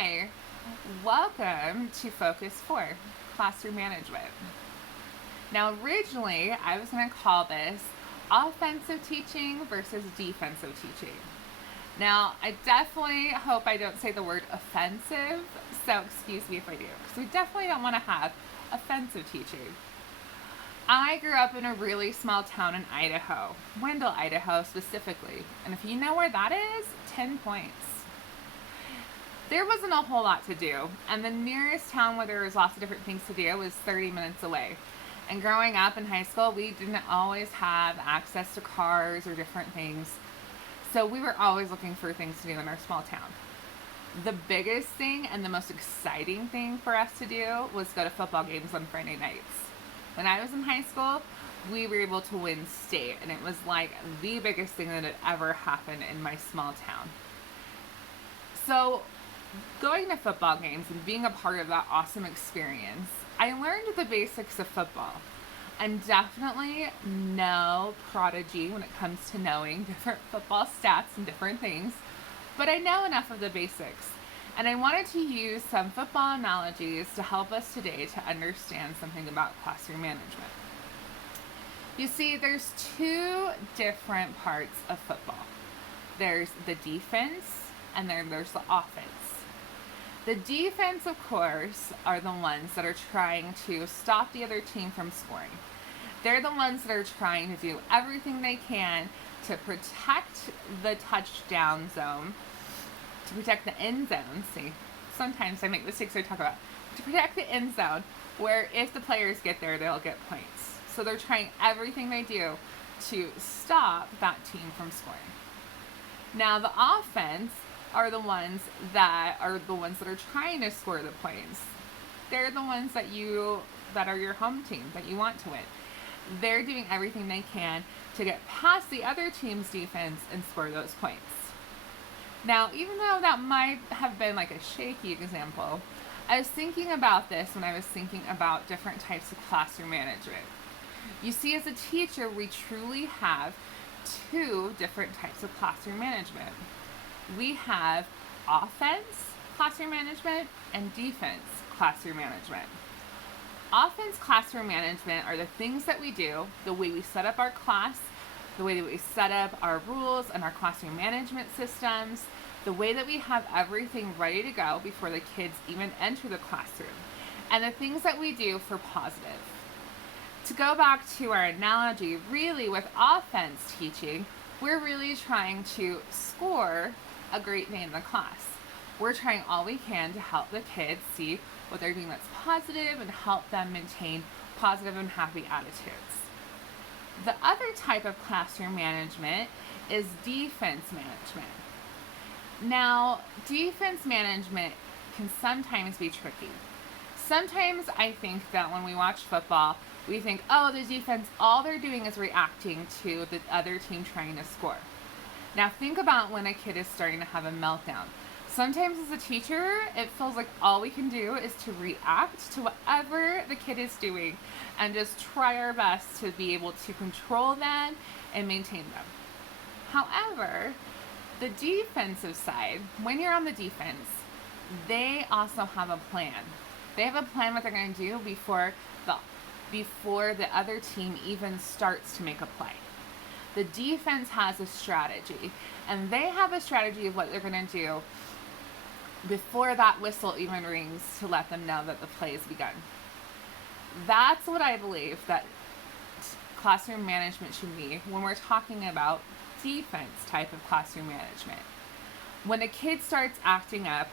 Hi, welcome to Focus 4, Classroom Management. Now originally I was going to call this offensive teaching versus defensive teaching. Now I definitely hope I don't say the word offensive, so excuse me if I do, because we definitely don't want to have offensive teaching. I grew up in a really small town in Idaho, Wendell, Idaho specifically, and if you know where that is, 10 points. There wasn't a whole lot to do, and the nearest town where there was lots of different things to do was 30 minutes away. And growing up in high school, we didn't always have access to cars or different things, so we were always looking for things to do in our small town. The biggest thing and the most exciting thing for us to do was go to football games on Friday nights. When I was in high school, we were able to win state, and it was like the biggest thing that had ever happened in my small town. So going to football games and being a part of that awesome experience, I learned the basics of football. I'm definitely no prodigy when it comes to knowing different football stats and different things, but I know enough of the basics. And I wanted to use some football analogies to help us today to understand something about classroom management. You see, there's two different parts of football. There's the defense and then there's the offense. The defense, of course, are the ones that are trying to stop the other team from scoring. They're the ones that are trying to do everything they can to protect the touchdown zone, to protect the end zone. See, sometimes I make mistakes I talk about. To protect the end zone, where if the players get there, they'll get points. So they're trying everything they do to stop that team from scoring. Now, the offense are the ones that are trying to score the points. They're the ones that are your home team that you want to win. They're doing everything they can to get past the other team's defense and score those points. Now, even though that might have been like a shaky example, I was thinking about this when I was thinking about different types of classroom management. You see, as a teacher, we truly have two different types of classroom management. We have offense classroom management and defense classroom management. Offense classroom management are the things that we do, the way we set up our class, the way that we set up our rules and our classroom management systems, the way that we have everything ready to go before the kids even enter the classroom, and the things that we do for positive. To go back to our analogy, really with offense teaching, we're really trying to score a great day in the class. We're trying all we can to help the kids see what they're doing that's positive and help them maintain positive and happy attitudes. The other type of classroom management is defense management. Now, defense management can sometimes be tricky. Sometimes I think that when we watch football, we think, oh, the defense, all they're doing is reacting to the other team trying to score. Now think about when a kid is starting to have a meltdown. Sometimes as a teacher, it feels like all we can do is to react to whatever the kid is doing and just try our best to be able to control them and maintain them. However, the defensive side, when you're on the defense, they also have a plan. They have a plan what they're going to do before the other team even starts to make a play. The defense has a strategy, and they have a strategy of what they're going to do before that whistle even rings to let them know that the play has begun. That's what I believe that classroom management should be when we're talking about defense type of classroom management. When a kid starts acting up,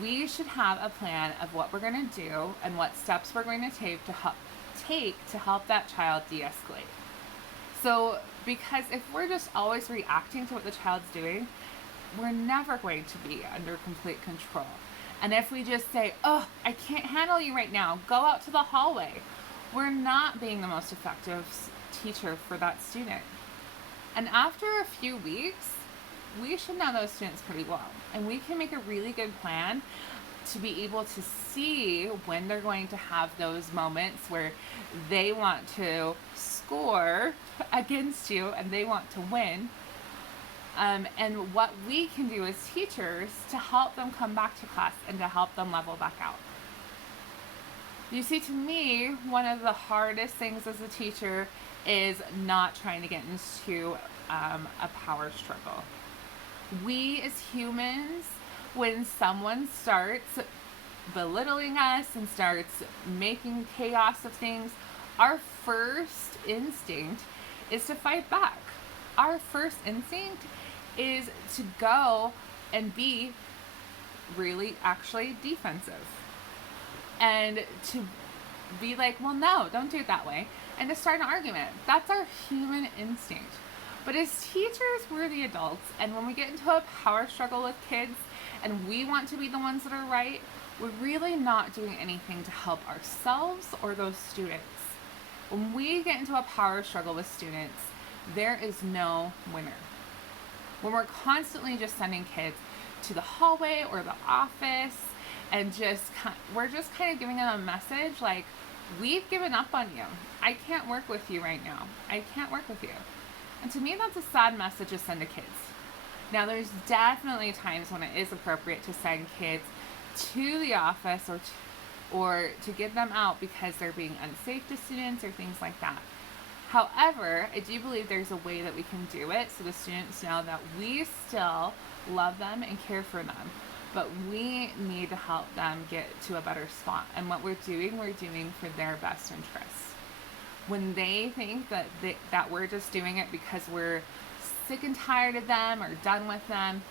we should have a plan of what we're going to do and what steps we're going to take to help that child de-escalate. So, because if we're just always reacting to what the child's doing, we're never going to be under complete control. And if we just say, oh, I can't handle you right now, go out to the hallway, we're not being the most effective teacher for that student. And after a few weeks, we should know those students pretty well. And we can make a really good plan to be able to see when they're going to have those moments where they want to score against you and they want to win, and what we can do as teachers to help them come back to class and to help them level back out. You see, to me, one of the hardest things as a teacher is not trying to get into a power struggle. We as humans, when someone starts belittling us and starts making chaos of things, our first instinct is to fight back. Our first instinct is to go and be really actually defensive. And to be like, well, no, don't do it that way. And to start an argument. That's our human instinct. But as teachers, we're the adults. And when we get into a power struggle with kids and we want to be the ones that are right, we're really not doing anything to help ourselves or those students. When we get into a power struggle with students, there is no winner. When we're constantly just sending kids to the hallway or the office and we're just kind of giving them a message like, we've given up on you. I can't work with you right now. I can't work with you. And to me, that's a sad message to send to kids. Now, there's definitely times when it is appropriate to send kids to the office or to get them out because they're being unsafe to students or things like that. However, I do believe there's a way that we can do it so the students know that we still love them and care for them, but we need to help them get to a better spot. And what we're doing for their best interests. When they think that we're just doing it because we're sick and tired of them or done with them,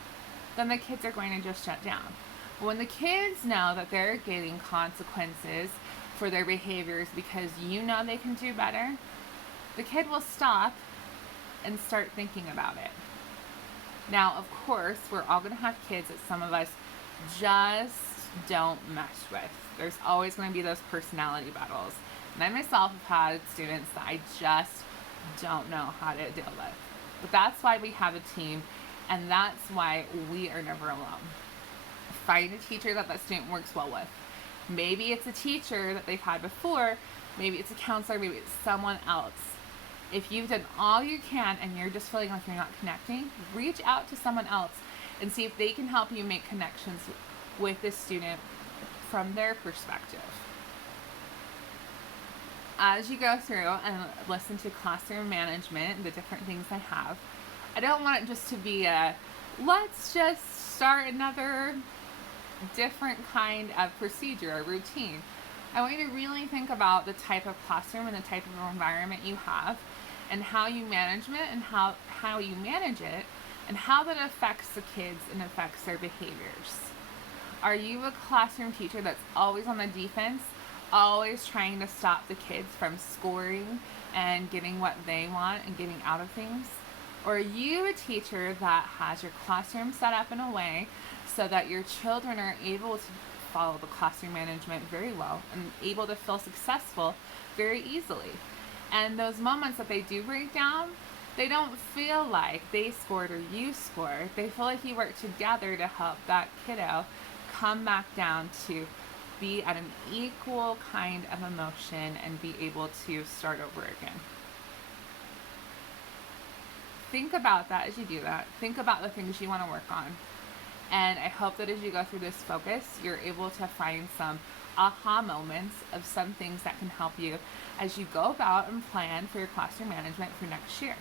then the kids are going to just shut down. But when the kids know that they're getting consequences for their behaviors because you know they can do better, the kid will stop and start thinking about it. Now, of course, we're all going to have kids that some of us just don't mesh with. There's always going to be those personality battles. And I myself have had students that I just don't know how to deal with. But that's why we have a team, and that's why we are never alone. Find a teacher that student works well with. Maybe it's a teacher that they've had before, maybe it's a counselor, maybe it's someone else. If you've done all you can and you're just feeling like you're not connecting, reach out to someone else and see if they can help you make connections with this student from their perspective. As you go through and listen to classroom management and the different things I have, I don't want it just to be let's just start another different kind of procedure or routine. I want you to really think about the type of classroom and the type of environment you have and how you manage it and how you manage it and how that affects the kids and affects their behaviors. Are you a classroom teacher that's always on the defense, always trying to stop the kids from scoring and getting what they want and getting out of things? Or are you a teacher that has your classroom set up in a way so that your children are able to follow the classroom management very well and able to feel successful very easily? And those moments that they do break down, they don't feel like they scored or you scored. They feel like you work together to help that kiddo come back down to be at an equal kind of emotion and be able to start over again. Think about that as you do that. Think about the things you want to work on. And I hope that as you go through this focus, you're able to find some aha moments of some things that can help you as you go about and plan for your classroom management for next year.